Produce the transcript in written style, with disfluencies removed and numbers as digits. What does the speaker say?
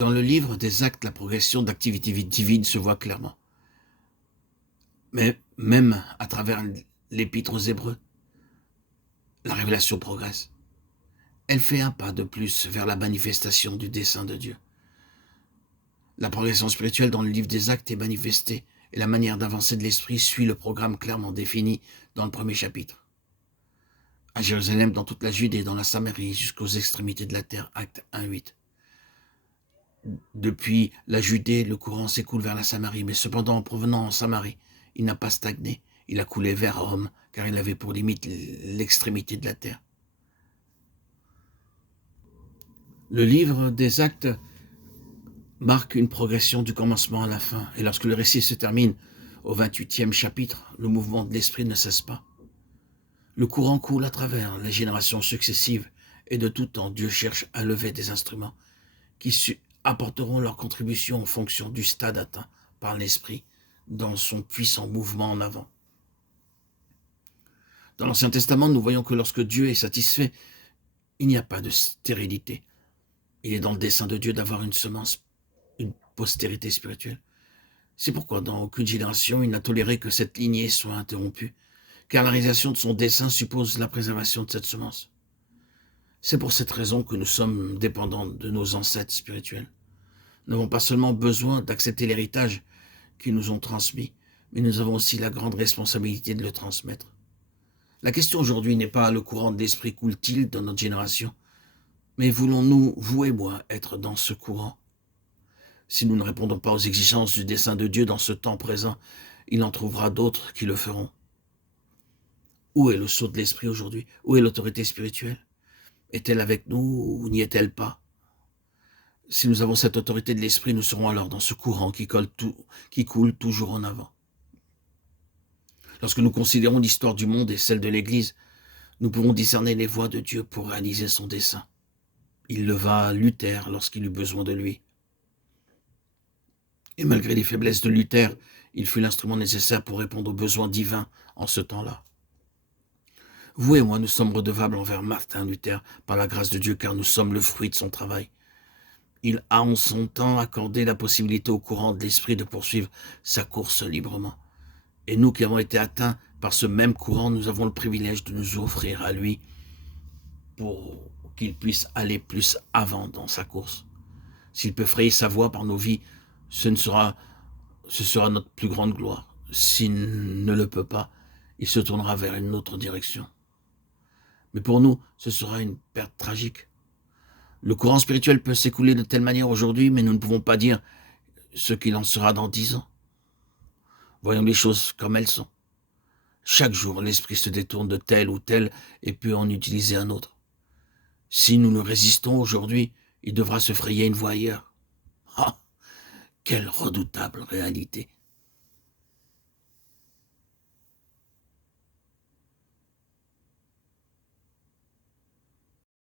Dans le livre des Actes, la progression d'activité divine se voit clairement. Mais même à travers l'épître aux Hébreux, la révélation progresse. Elle fait un pas de plus vers la manifestation du dessein de Dieu. La progression spirituelle dans le livre des Actes est manifestée et la manière d'avancer de l'esprit suit le programme clairement défini dans le premier chapitre. À Jérusalem, dans toute la Judée, dans la Samarie, jusqu'aux extrémités de la terre, Acte 1:8. Depuis la Judée, le courant s'écoule vers la Samarie, mais cependant, en provenant en Samarie, il n'a pas stagné. Il a coulé vers Rome, car il avait pour limite l'extrémité de la terre. Le livre des Actes marque une progression du commencement à la fin, et lorsque le récit se termine au 28e chapitre, le mouvement de l'esprit ne cesse pas. Le courant coule à travers les générations successives, et de tout temps, Dieu cherche à lever des instruments qui apporteront leur contribution en fonction du stade atteint par l'esprit dans son puissant mouvement en avant. Dans l'Ancien Testament, nous voyons que lorsque Dieu est satisfait, il n'y a pas de stérilité. Il est dans le dessein de Dieu d'avoir une semence, une postérité spirituelle. C'est pourquoi dans aucune génération, il n'a toléré que cette lignée soit interrompue, car la réalisation de son dessein suppose la préservation de cette semence. C'est pour cette raison que nous sommes dépendants de nos ancêtres spirituels. Nous n'avons pas seulement besoin d'accepter l'héritage qu'ils nous ont transmis, mais nous avons aussi la grande responsabilité de le transmettre. La question aujourd'hui n'est pas le courant de l'esprit coule-t-il dans notre génération, mais voulons-nous, vous et moi, être dans ce courant? Si nous ne répondons pas aux exigences du dessein de Dieu dans ce temps présent, il en trouvera d'autres qui le feront. Où est le sceau de l'esprit aujourd'hui? Où est l'autorité spirituelle? Est-elle avec nous ou n'y est-elle pas? Si nous avons cette autorité de l'esprit, nous serons alors dans ce courant qui coule toujours en avant. Lorsque nous considérons l'histoire du monde et celle de l'Église, nous pouvons discerner les voies de Dieu pour réaliser son dessein. Il leva Luther lorsqu'il eut besoin de lui. Et malgré les faiblesses de Luther, il fut l'instrument nécessaire pour répondre aux besoins divins en ce temps-là. Vous et moi, nous sommes redevables envers Martin Luther par la grâce de Dieu, car nous sommes le fruit de son travail. Il a en son temps accordé la possibilité au courant de l'esprit de poursuivre sa course librement. Et nous qui avons été atteints par ce même courant, nous avons le privilège de nous offrir à lui pour qu'il puisse aller plus avant dans sa course. S'il peut frayer sa voie par nos vies, ce sera notre plus grande gloire. S'il ne le peut pas, il se tournera vers une autre direction. Mais pour nous, ce sera une perte tragique. Le courant spirituel peut s'écouler de telle manière aujourd'hui, mais nous ne pouvons pas dire ce qu'il en sera dans 10 ans. Voyons les choses comme elles sont. Chaque jour, l'esprit se détourne de tel ou tel et peut en utiliser un autre. Si nous le résistons aujourd'hui, il devra se frayer une voie ailleurs. Ah, quelle redoutable réalité!